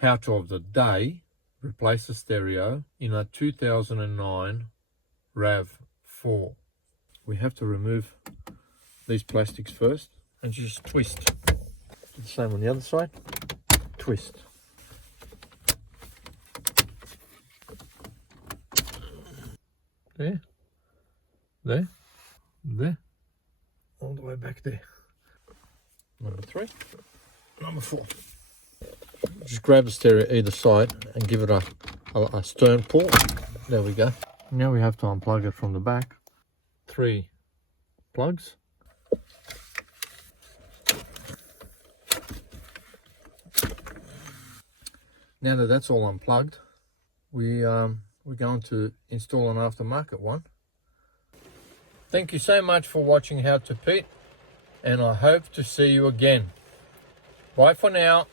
how-to of the day, replace the stereo in a 2009 RAV4. We have to remove these plastics first and just twist. Do the same on the other side. Twist. There. There. There. All the way back there. Number 3. Number 4. Just grab the stereo either side and give it a stern pull. There we go. Now we have to unplug it from the back. 3 plugs. Now that that's all unplugged, we're going to install an aftermarket one. Thank you so much for watching How to Pete, and I hope to see you again. Bye for now.